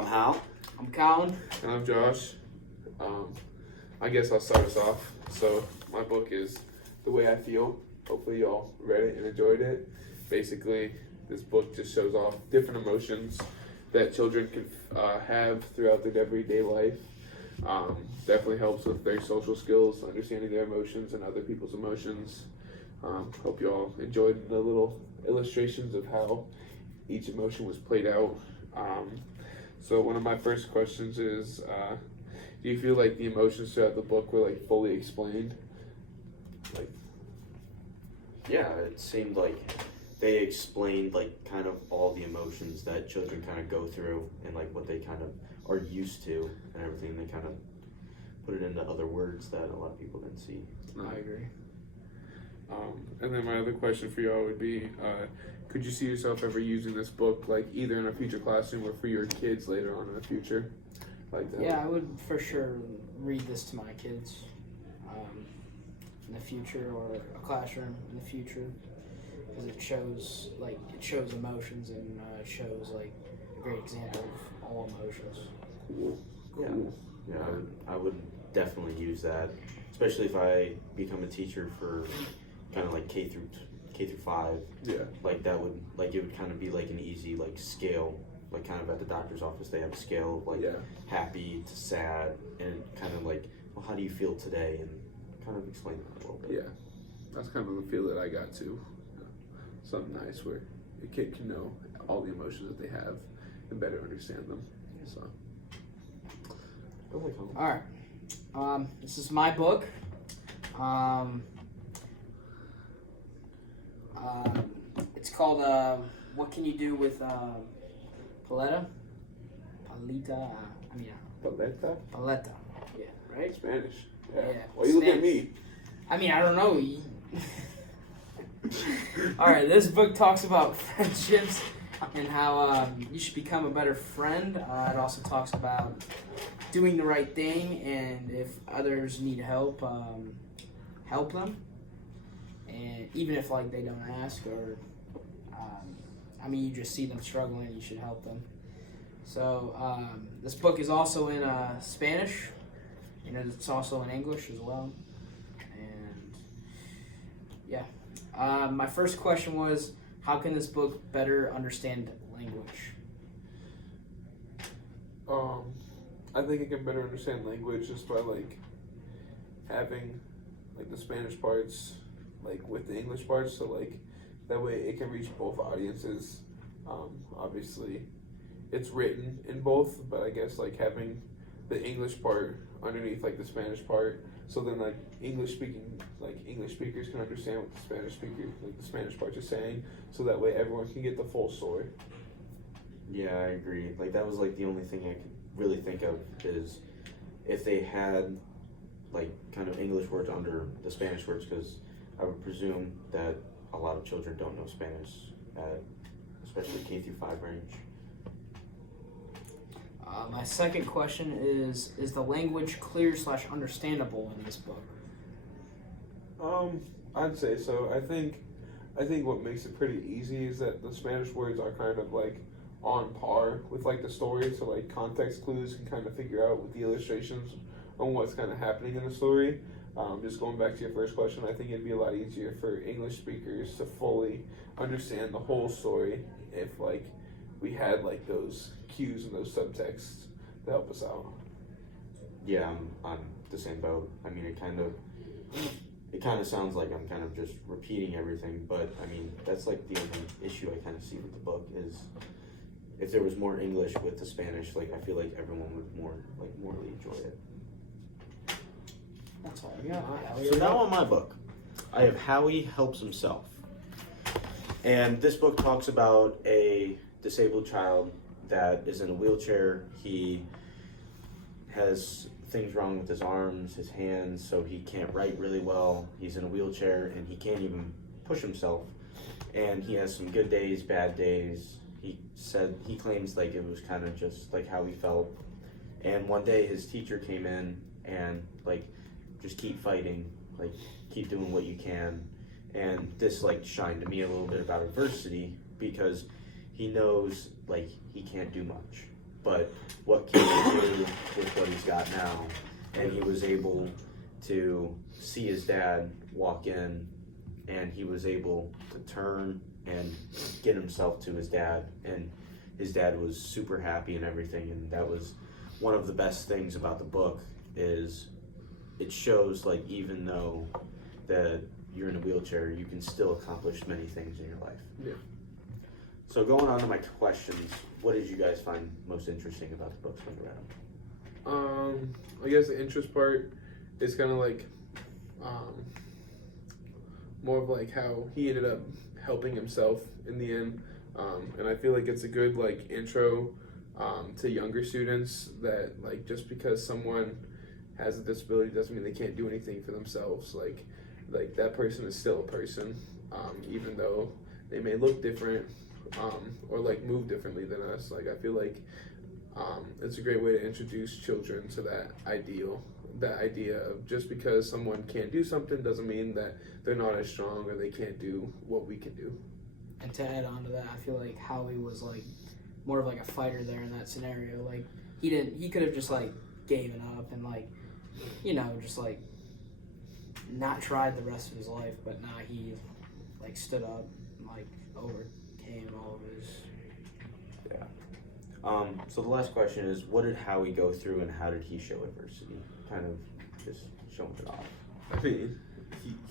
I'm Hal. I'm Colin. And I'm Josh. I guess I'll start us off. So my book is The Way I Feel. Hopefully you all read it and enjoyed it. Basically, this book just shows off different emotions that children can have throughout their everyday life. Definitely helps with their social skills, understanding their emotions and other people's emotions. Hope you all enjoyed the little illustrations of how each emotion was played out. So one of my first questions is, do you feel like the emotions throughout the book were like fully explained? Yeah, it seemed like they explained like kind of all the emotions that children kind of go through and like what they kind of are used to and everything. They kind of put it into other words that a lot of people didn't see. I agree. And then my other question for y'all would be, could you see yourself ever using this book, like either in a future classroom or for your kids later on in the future? Like that? Yeah, I would for sure read this to my kids in the future, or a classroom in the future, because it shows emotions and shows like a great example of all emotions. Cool. Yeah, I would definitely use that, especially if I become a teacher for kind of like K through 5. Yeah. Like that would, like it would kind of be like an easy like scale, like kind of at the doctor's office they have a scale of like happy to sad, and kind of like, well, how do you feel today, and kind of explain that a little bit. Yeah, that's kind of the feel that I got too. Something nice where a kid can know all the emotions that they have and better understand them. So. Go ahead, Colin. All right. This is my book. It's called "What Can You Do with Paleta?" Paleta. Paleta? Paleta. Yeah. Right. Spanish. Yeah. Yeah. Why you look at me? I mean, I don't know. All right. This book talks about friendships and how you should become a better friend. It also talks about doing the right thing, and if others need help, help them. And even if like they don't ask, or you just see them struggling, you should help them. So this book is also in Spanish, and it's also in English as well. And yeah, my first question was, how can this book better understand language? I think it can better understand language just by like having like the Spanish parts like with the English parts, so like that way it can reach both audiences. Obviously it's written in both, but I guess like having the English part underneath like the Spanish part, so then like English speakers can understand what the Spanish parts are saying, so that way everyone can get the full story. Yeah, I agree. Like that was like the only thing I could really think of, is if they had like kind of English words under the Spanish words, because I would presume that a lot of children don't know Spanish at especially K through 5 range. My second question is the language clear / understandable in this book? I'd say so. I think what makes it pretty easy is that the Spanish words are kind of like on par with like the story, so like context clues can kind of figure out with the illustrations on what's kind of happening in the story. Just going back to your first question, I think it'd be a lot easier for English speakers to fully understand the whole story if like we had like those cues and those subtexts to help us out. Yeah, I'm on the same boat. I mean, it kind of sounds like I'm kind of just repeating everything, but I mean, that's like the only issue I kind of see with the book is if there was more English with the Spanish, like I feel like everyone would morely enjoy it. That's all I got. So now on my book, I have Howie Helps Himself. And this book talks about a disabled child that is in a wheelchair. He has things wrong with his arms, his hands, so he can't write really well. He's in a wheelchair and he can't even push himself. And he has some good days, bad days. He claims like it was kind of just like how he felt. And one day his teacher came in and like, just keep fighting, like keep doing what you can. And this like shined to me a little bit about adversity, because he knows like he can't do much. but what can he do with what he's got now? And he was able to see his dad walk in, and he was able to turn and get himself to his dad, and his dad was super happy and everything. And that was one of the best things about the book, is it shows, like, even though that you're in a wheelchair, you can still accomplish many things in your life. Yeah. So going on to my questions, what did you guys find most interesting about the books when you read them? I guess the interest part is kind of like more of like how he ended up helping himself in the end, and I feel like it's a good like intro to younger students, that like just because someone has a disability doesn't mean they can't do anything for themselves. Like that person is still a person, even though they may look different or like move differently than us. Like I feel like it's a great way to introduce children to that idea of just because someone can't do something doesn't mean that they're not as strong or they can't do what we can do. And to add on to that, I feel like Howie was like more of like a fighter there in that scenario. Like he could have just like given up and like, you know, just like not tried the rest of his life, but now he like stood up and like overcame all of his. Yeah. So the last question is, what did Howie go through and how did he show adversity? Kind of just showing it off. I mean,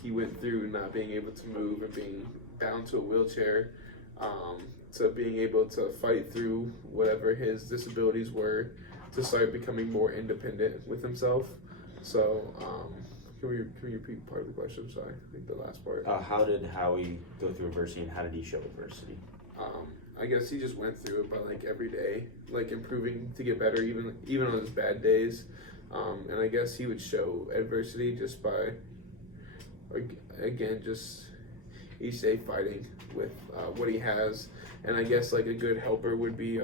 he went through not being able to move and being bound to a wheelchair, to being able to fight through whatever his disabilities were, to start becoming more independent with himself. So, can we repeat part of the question? Sorry, I think the last part. How did Howie go through adversity and how did he show adversity? I guess he just went through it by like every day, like improving to get better, even on his bad days. And I guess he would show adversity just by, again, just each day fighting with what he has. And I guess like a good helper would be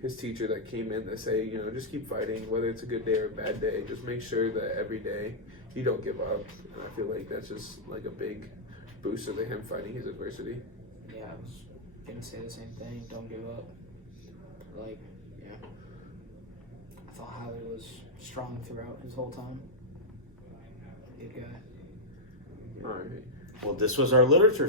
his teacher that came in to say, you know, just keep fighting, whether it's a good day or a bad day. Just make sure that every day you don't give up. And I feel like that's just like a big booster to him fighting his adversity. Yeah, I was gonna say the same thing. Don't give up. Like, yeah. I thought Howie was strong throughout his whole time. Good guy. All right. Well, this was our literature